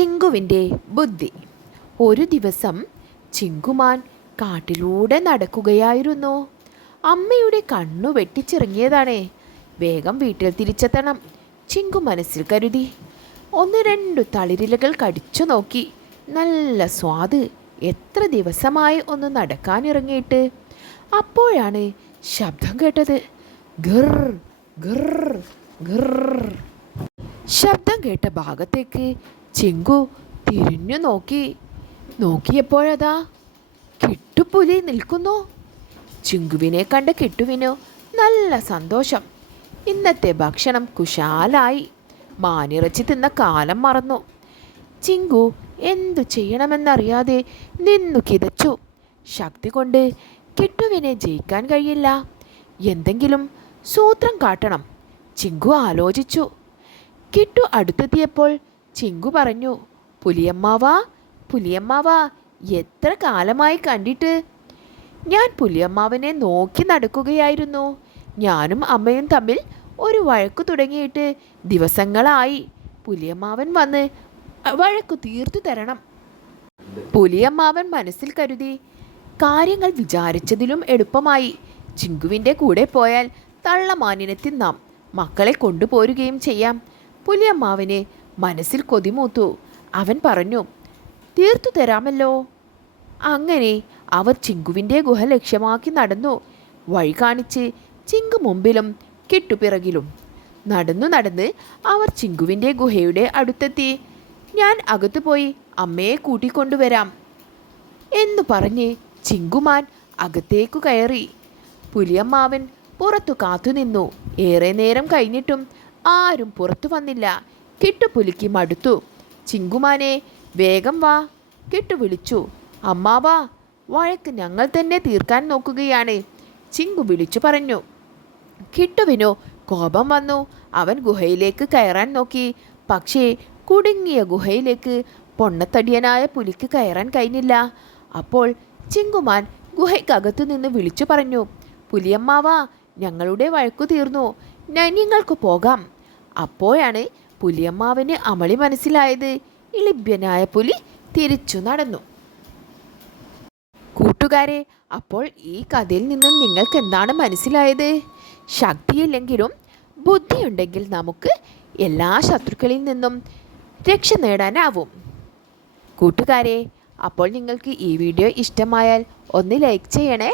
ചിങ്കുവിൻ്റെ ബുദ്ധി. ഒരു ദിവസം ചിങ്കുമാൻ കാട്ടിലൂടെ നടക്കുകയായിരുന്നു. അമ്മയുടെ കണ്ണു വെട്ടിച്ചിറങ്ങിയതാണേ. വേഗം വീട്ടിൽ തിരിച്ചെത്തണം ചിങ്കു മനസ്സിൽ കരുതി. 1-2 തളിരിലകൾ കടിച്ചു നോക്കി. നല്ല സ്വാദ്. എത്ര ദിവസമായി ഒന്ന് നടക്കാനിറങ്ങിയിട്ട്. അപ്പോഴാണ് ശബ്ദം കേട്ടത്. ഗർ ഗർ ഗർ. ശബ്ദം കേട്ട ഭാഗത്തേക്ക് ചിങ്കു തിരിഞ്ഞു നോക്കിയപ്പോഴതാ കിട്ടുപുലി നിൽക്കുന്നു. ചിങ്കുവിനെ കണ്ട കിട്ടുവിനു നല്ല സന്തോഷം. ഇന്നത്തെ ഭക്ഷണം കുശാലായി. മാനിറച്ചി തിന്ന കാലം മറന്നു. ചിങ്കു എന്തു ചെയ്യണമെന്നറിയാതെ നിന്നു കിതച്ചു. ശക്തി കൊണ്ട് കിട്ടുവിനെ ജയിക്കാൻ കഴിയില്ല. എന്തെങ്കിലും സൂത്രം കാട്ടണം ചിങ്കു ആലോചിച്ചു. കിട്ടു അടുത്തെത്തിയപ്പോൾ ചിങ്കു പറഞ്ഞു, പുലിയമ്മാവാ പുലിയമ്മാവാ, എത്ര കാലമായി കണ്ടിട്ട്. ഞാൻ പുലിയമ്മാവനെ നോക്കി നടക്കുകയായിരുന്നു. ഞാനും അമ്മയും തമ്മിൽ ഒരു വഴക്കു തുടങ്ങിയിട്ട് ദിവസങ്ങളായി. പുലിയമ്മാവൻ വന്ന് വഴക്കു തീർത്തു തരണം. പുലിയമ്മാവൻ മനസ്സിൽ കരുതി. കാര്യങ്ങൾ വിചാരിച്ചതിലും എളുപ്പമായി. ചിങ്കുവിൻ്റെ കൂടെ പോയാൽ തള്ളമാനിനെ തിന്നാം, മക്കളെ കൊണ്ടുപോരുകയും ചെയ്യാം. പുലിയമ്മാവന് മനസ്സിൽ കൊതിമൂത്തു. അവൻ പറഞ്ഞു, തീർത്തു തരാമല്ലോ. അങ്ങനെ അവർ ചിങ്കുവിൻ്റെ ഗുഹ ലക്ഷ്യമാക്കി നടന്നു. വഴി കാണിച്ച് ചിങ്കു മുമ്പിലും കിട്ടുപിറകിലും നടന്ന് അവർ ചിങ്കുവിൻ്റെ ഗുഹയുടെ അടുത്തെത്തി. ഞാൻ അകത്തു പോയി അമ്മയെ കൂട്ടിക്കൊണ്ടുവരാം എന്നു പറഞ്ഞ് ചിങ്കുമാൻ അകത്തേക്കു കയറി. പുലിയമ്മാവൻ പുറത്തു കാത്തുനിന്നു. ഏറെ നേരം കഴിഞ്ഞിട്ടും ആരും പുറത്തു വന്നില്ല. കിട്ടുപുലിക്ക് മടുത്തു. ചിങ്കുമാനെ, വേഗം വാ, കിട്ടു വിളിച്ചു. അമ്മാവാ, വഴക്ക് ഞങ്ങൾ തന്നെ തീർക്കാൻ നോക്കുകയാണ്, ചിങ്കു വിളിച്ചു പറഞ്ഞു. കിട്ടുവിനു കോപം വന്നു. അവൻ ഗുഹയിലേക്ക് കയറാൻ നോക്കി. പക്ഷേ കുടുങ്ങിയ ഗുഹയിലേക്ക് പൊണ്ണത്തടിയനായ പുലിക്ക് കയറാൻ കഴിഞ്ഞില്ല. അപ്പോൾ ചിങ്കുമാൻ ഗുഹയ്ക്കകത്തു നിന്ന് വിളിച്ചു പറഞ്ഞു, പുലിയമ്മാവാ, ഞങ്ങളുടെ വഴക്കു തീർന്നു, നിങ്ങൾക്ക് പോകാം. അപ്പോഴാണ് പുലിയമ്മാവന് അമളി മനസ്സിലായത്. ഇളിഭ്യനായ പുലി തിരിച്ചു നടന്നു. കൂട്ടുകാരെ, അപ്പോൾ ഈ കഥയിൽ നിന്നും നിങ്ങൾക്ക് എന്താണ് മനസ്സിലായത്? ശക്തിയില്ലെങ്കിലും ബുദ്ധിയുണ്ടെങ്കിൽ നമുക്ക് എല്ലാ ശത്രുക്കളിൽ നിന്നും രക്ഷ നേടാനാവും. കൂട്ടുകാരെ, അപ്പോൾ നിങ്ങൾക്ക് ഈ വീഡിയോ ഇഷ്ടമായാൽ ഒന്ന് ലൈക്ക് ചെയ്യണേ.